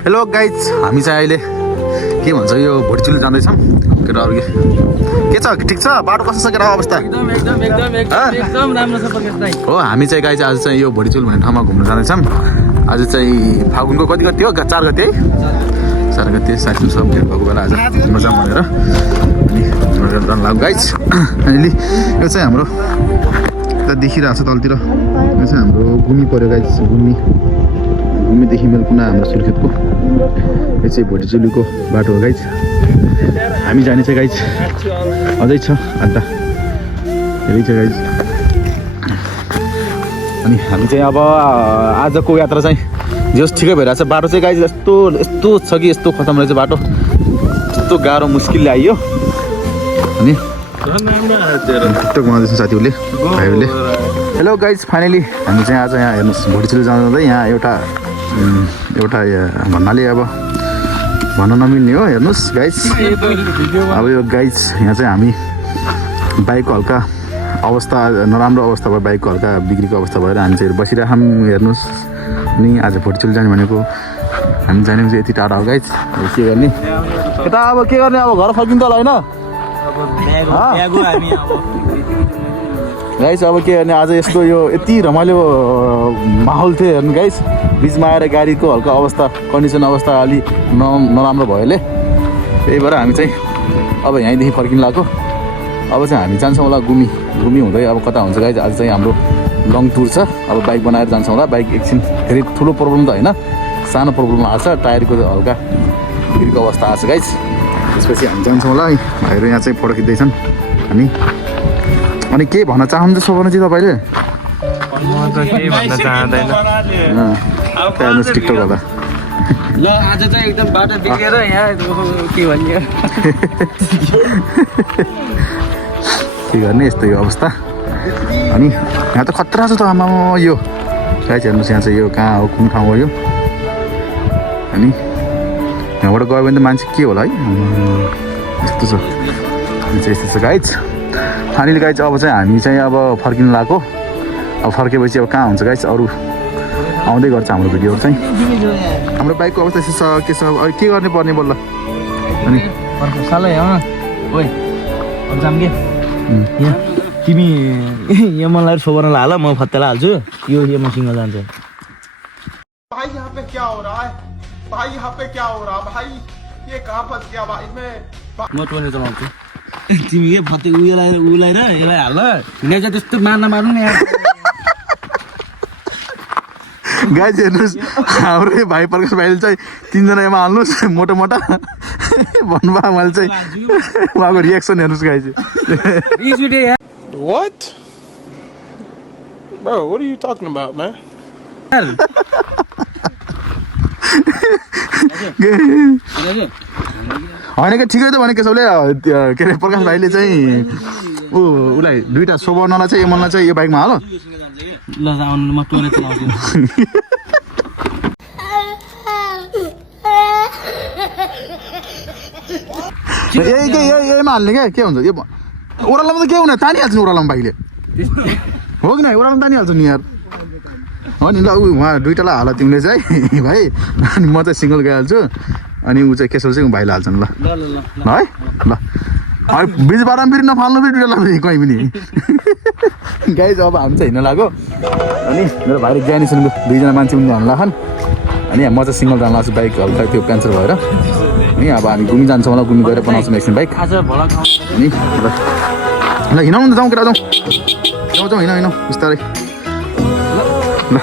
Hello guys, हामी चाहिँ अहिले के भन्छ यो भोटिचुली जाँदैछौँ केटाहरू। के छ, ठिक छ? बाटो कस्तो छ केटा अवस्था? एकदम राम्रो छ प्रकाश दाइ। हो, हामी चाहिँ गाइज आज चाहिँ यो भोटिचुल भन्ने ठाउँमा घुम्न जाँदैछौँ। आज चाहिँ फागुनको कति गति हो? 4 गति है? 4 गति साथी सब भेट भएको बेला आज घुम्न जाऊँ भनेर अनि जान लाग्यो गाइज। अनि यो चाहिँ हाम्रो यता देखिरहेको छ तलतिर, यो चाहिँ हाम्रो गुमी पऱ्यो गाइज। गुमीदेखि मेलकुना हाम्रो सुर्खेतको यो चाहिँ भोटिचुलीको बाटो हो गाइज। हामी जाने चाहिँ गाइज अझै छ अन्त धेरै छ गाइज। अनि हामी चाहिँ अब आजको यात्रा चाहिँ जस ठिकै भइरहेको छ। बाटो चाहिँ गाइज यस्तो छ कि यस्तो खतम रहेछ बाटो, यस्तो गाह्रो मुस्किलले आइयो। अनि टिकटक बनाउँदैछौँ साथीहरूले, भाइहरूले। हेलो गाइज, फाइनली हामी चाहिँ आज यहाँ हेर्नुहोस् भोटिचुली जाँदै यहाँ एउटा भन्नाले अब भन्न नमिल्ने हो। हेर्नुहोस् गाइज, अब यो गाइज यहाँ चाहिँ हामी बाइकको हल्का अवस्था नराम्रो अवस्था भयो, बाइकको हल्का बिग्रीको अवस्था भएर हामी चाहिँ बसिरहेको हेर्नुहोस्। अनि आज भोटिचुली जाने भनेको हामी जाने चाहिँ यति टाढा हो गाइज। अब के गर्ने यता, अब के गर्ने, अब घर फर्किन्छ होला होइन गाइज। अब के गर्ने, आज यस्तो यो यति रमाइलो माहौल थियो हेर्नु गाइज। बिचमा आएर गाडीको हल्का अवस्था कन्डिसन अवस्था अलि नराम्रो भयोले, त्यही भएर हामी चाहिँ अब यहीँदेखि फर्किनु लाग्यो। अब चाहिँ हामी जान्छौँ होला गुमी हुँदै अब कता हुन्छ गाइज। आज चाहिँ हाम्रो लङ टुर छ, अब बाइक बनाएर जान्छौँ होला। बाइक एकछिन धेरै ठुलो प्रब्लम त होइन, सानो प्रब्लम आएको छ, टायरको हल्का बिग्रेको अवस्था आएको छ गाइज। त्यसपछि हामी जान्छौँ होला। भाइहरू यहाँ चाहिँ फोटो खिच्दैछन्। अनि के भन्न चाहनुहुन्छ सोभनजी तपाईँले? टिकटक होला ल आज चाहिँ एकदम बाटो बिग्रेर यहाँ के भन्ने के गर्ने, यस्तो यो अवस्था। अनि यहाँ त खतरा छ त आमा यो साइज हेर्नुहोस्। यहाँ चाहिँ यो कहाँ हो, कुन ठाउँ हो यो? अनि यहाँबाट गयो भने त मान्छे के होला है, यस्तो छ यस्तो छ गाइज। फाइनली गाइज अब चाहिँ हामी चाहिँ अब फर्किनु लाग्यो। अब फर्केपछि अब कहाँ हुन्छ गाइज, अरू आउँदै गर्छ हाम्रो भिडियोहरू चाहिँ। हाम्रो बाइकको अवस्था यस्तो छ, के छ अब के गर्ने पर्ने बल्ल। अनि तिमी यो मलाई सोभनलाई हाल, म फत्तेलाई हाल्छु। यो मसँग जान्छ। भाई यहाँ पे क्या हो रहा है भाई, यहाँ पे क्या हो रहा है भाई, ये कहाँ फंस गया भाई मैं। म टोनी चलाउँछु, तिमी के फत्ते उयोलाई र यसलाई हाल। हिँडेछ त्यस्तो मार्नु नि यार। गाइज हेर्नुहोस्, हाम्रो भाइ प्रकाश भाइले चाहिँ 3 जना एमा हाल्नुहोस् मोटो भन्नुभयो। मैले चाहिँ उहाँको रियाक्सन हेर्नुहोस् guys. What? Bro, what are you talking about, man? होइन कि ठिकै त भनेको सबले के अरे प्रकाश भाइले चाहिँ उसलाई दुईवटा सोभनलाई चाहिँ यमनलाई चाहिँ यो बाइकमा हाल। ल आउनु, म टोनी चलाउँछु। यहीमा हाल्ने क्या, के हुन्छ यो ओह्रालोमा त के हुने, तानिहाल्छ नि ओह्रालोमा बाइकले, हो कि न? ओह्रालोमा तानिहाल्छ नि यार। हो नि, ल उहाँ दुइटालाई हाल तिमीले चाहिँ भाइ, अनि म चाहिँ सिङ्गल गइहाल्छु। अनि ऊ चाहिँ केशव चाहिँ भाइले हाल्छन्। ल है, ल बिच बाटोमा फेरि नफाल्नु फेरि दुइटालाई कहीँ पनि गाइज। अब हामी चाहिँ हिँड्न लाग्यो। अनि मेरो भाइले ज्ञानीसँग 2 जना मान्छे पनि हाल्नु लाग्छन्। अनि म चाहिँ सिङ्गल जान लाग्छु, बाइक हल्का त्यो क्यान्सर भएर। अनि अब हामी घुमी जान्छौँ होला, घुमी गएर बनाउँछौँ एकछिन बाइक। अनि ल हिँडौँ न, जाउँ केटा, जाउँ हिँडौँ बिस्तारै। ल